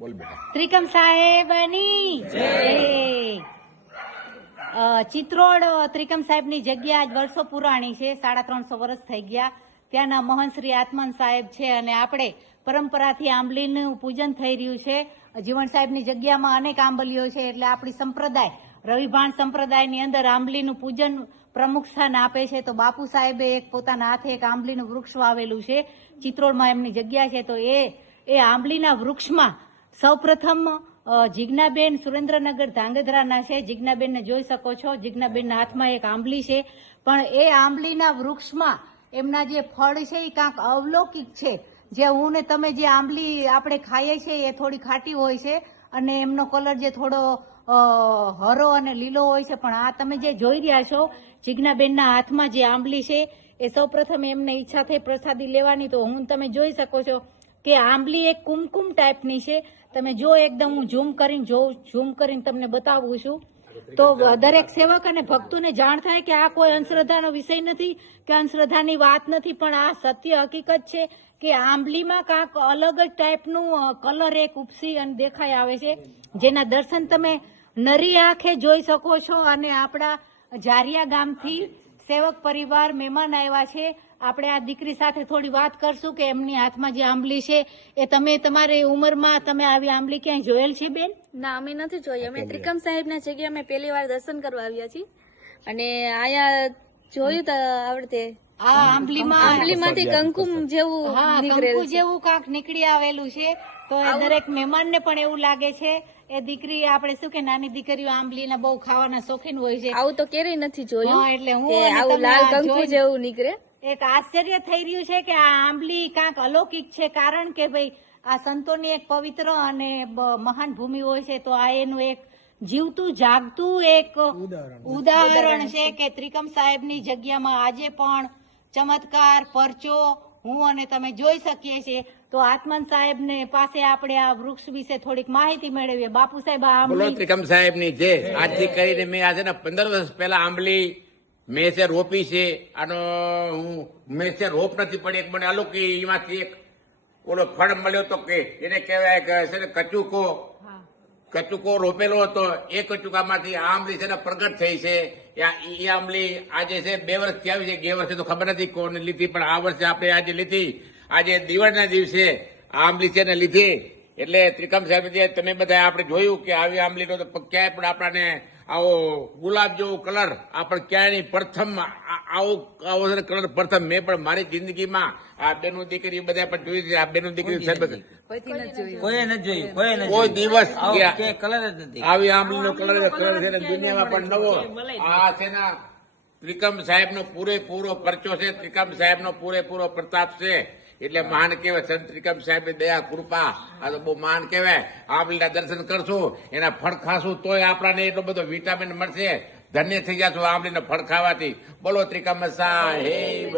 બોલ બેટા. ત્રિકમ સાહેબની ચિત્રોડ ત્રિકમ સાહેબની જગ્યા વર્ષો પુરાણી છે, સાડા ત્રણસો વર્ષ થઈ ગયા. ત્યાંના મહંશ્રી આત્મન સાહેબ છે અને આપણે પરંપરાથી આંબલીનું પૂજન થઈ રહ્યું છે. જીવન સાહેબની જગ્યામાં અનેક આંબલીઓ છે એટલે આપણી સંપ્રદાય રવિભાણ સંપ્રદાયની અંદર આંબલીનું પૂજન પ્રમુખ સ્થાન આપે છે. તો બાપુ સાહેબે એક પોતાના હાથે એક આંબલીનું વૃક્ષ વાવેલું છે. ચિત્રોડમાં એમની જગ્યા છે. તો એ એ આંબલીના વૃક્ષમાં સૌપ્રથમ જીજ્ઞાબેન સુરેન્દ્રનગર ધાંગધ્રાના છે. જીજ્ઞાબેનને જોઈ શકો છો. જિજ્ઞાબેનના હાથમાં એક આંબલી છે. પણ એ આંબલીના વૃક્ષમાં એમના જે ફળ છે એ કાંક અવલૌકિક છે. જે હું ને તમે જે આંબલી આપણે ખાઈએ છીએ એ થોડી ખાટી હોય છે અને એમનો કલર જે થોડો હરો અને લીલો હોય છે. પણ આ તમે જે જોઈ રહ્યા છો, જીજ્ઞાબેનના હાથમાં જે આંબલી છે, એ સૌપ્રથમ એમને ઈચ્છા થઈ પ્રસાદી લેવાની. તો હું તમે જોઈ શકો છો કે આંબલી એક કુમકુમ ટાઈપની છે. તમે જો એકદમ હું ઝૂમ કરીને જોઉં ઝૂમ કરીને તમને બતાવું છું. તો દરેક સેવક અને ભક્તોને જાણ થાય કે આ કોઈ અંધશ્રદ્ધાનો વિષય નથી, કે અંધશ્રદ્ધાની વાત નથી, પણ આ સત્ય હકીકત છે કે આંબલીમાં કાંક અલગ જ ટાઈપનું કલર એક ઉપસી અને દેખાઈ આવે છે. જેના દર્શન તમે નરી આંખે જોઈ શકો છો અને આપણા જારિયા ગામથી સેવક પરિવાર મહેમાન આવ્યા છે. આપણે આ દીકરી સાથે થોડી વાત કરશું કે એમની હાથમાં જે આંબલી છે એ તમે તમારી ઉંમરમાં તમે આવી આંબલી ક્યાંય જોયેલ છે બેન? ના અમે નથી જોઈ. અમે ત્રિકમ સાહેબ ના જગ્યાએ અમે પહેલી વાર દર્શન કરવા આવ્યા છીએ. અને આયા જોયું તો આવડતે. આ આંબલીમાં આંબલીમાંથી કંકુમ જેવું હા કંકુ જેવું કાંક નીકળી આવેલું છે. તો દરેક મહેમાનને પણ એવું લાગે છે એ દીકરી આપણે શું કે નાની દીકરીઓ આંબલીના બહુ ખાવાના શોખીન હોય છે. આવું તો કેરી નથી જોયું એટલે હું અને આવું લાલ કંકુ જેવું નીકળે. એક આશ્ચર્ય થઈ રહ્યું છે કે આ આંબલી કાંક અલૌકિક છે કારણ કે ભાઈ આ સંતોની એક પવિત્ર અને મહાન ભૂમિ હોય છે તો આ એનું એક જીવતું જાગતું એક ઉદાહરણ. છે. કે ત્રિકમ સાહેબની જગ્યામાં આજે પણ ચમત્કાર પરચો હું અને તમે જોઈ શકીએ છીએ. તો આત્મન સાહેબને પાસે આપણે આ વૃક્ષ વિશે થોડીક માહિતી મેળવીએ. બાપુ સાહેબ આ બોલો ત્રિકમ સાહેબની જે આજથી કરીને મેં આજે ને પંદર વર્ષ પહેલા આંબલી મેં છે રોપી છે. આનો હું મેં છે રોપ નથી પડી એક મને આલો કે એમાંથી એક ઓલો ફળ મળ્યો તો કે એને કહેવાય કે છે ને કચુકો. કચુકો રોપેલો હતો. એ કચુકામાંથી આ આંબલી છે ને પ્રગટ થઈ છે. એ આંબલી આજે છે બે વર્ષથી આવી છે. ગે વર્ષે તો ખબર નથી કોને લીધી પણ આ વર્ષે આપણે આજે લીધી. આજે દિવાળીના દિવસે આંબલી છે ને લીધી એટલે ત્રિકમ સાહેબ તમે બધા આપણે જોયું કે આવી આંબલીનો તો ક્યાંય પણ આપણને આવો ગુલાબ જેવો કલર આપણે ક્યાંય નહીં પ્રથમ આવો આવો કલર પ્રથમ. મેં પણ મારી જિંદગીમાં આ બેનું દીકરી બધા પણ જોઈ છે. આ બેનું દીકરી સાહેબ કોઈ નથી જોયું. કોઈ કોઈ દિવસ કલર જ નથી આવી આંબલીનો કલર કલર છે ને દુનિયામાં પણ નવો. આ છે ને ત્રિકમ સાહેબનો પૂરેપૂરો પરચો છે. ત્રિકમ સાહેબનો પૂરેપૂરો પ્રતાપ છે. એટલે મહાન કહેવાય, સંત ત્રિકમ સાહેબ દયા, કૃપા, આ તો બહુ માન કહેવાય. આંબલીના દર્શન કરશું, એના ફળ ખાશું, તોય આપણાને એટલો બધો વિટામિન મળશે. ધન્ય થઈ જશું આમલીને ફળ ખાવાથી. બોલો ત્રિકમ સાહેબ